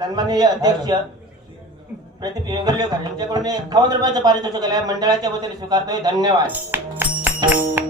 सन्माननीय अध्यक्ष प्रदीप वेंगर्लेकर यांच्याकडून एकावन्न रुपयाचं पारितोषिक. मंडळाच्या वतीने स्वीकारतोय धन्यवाद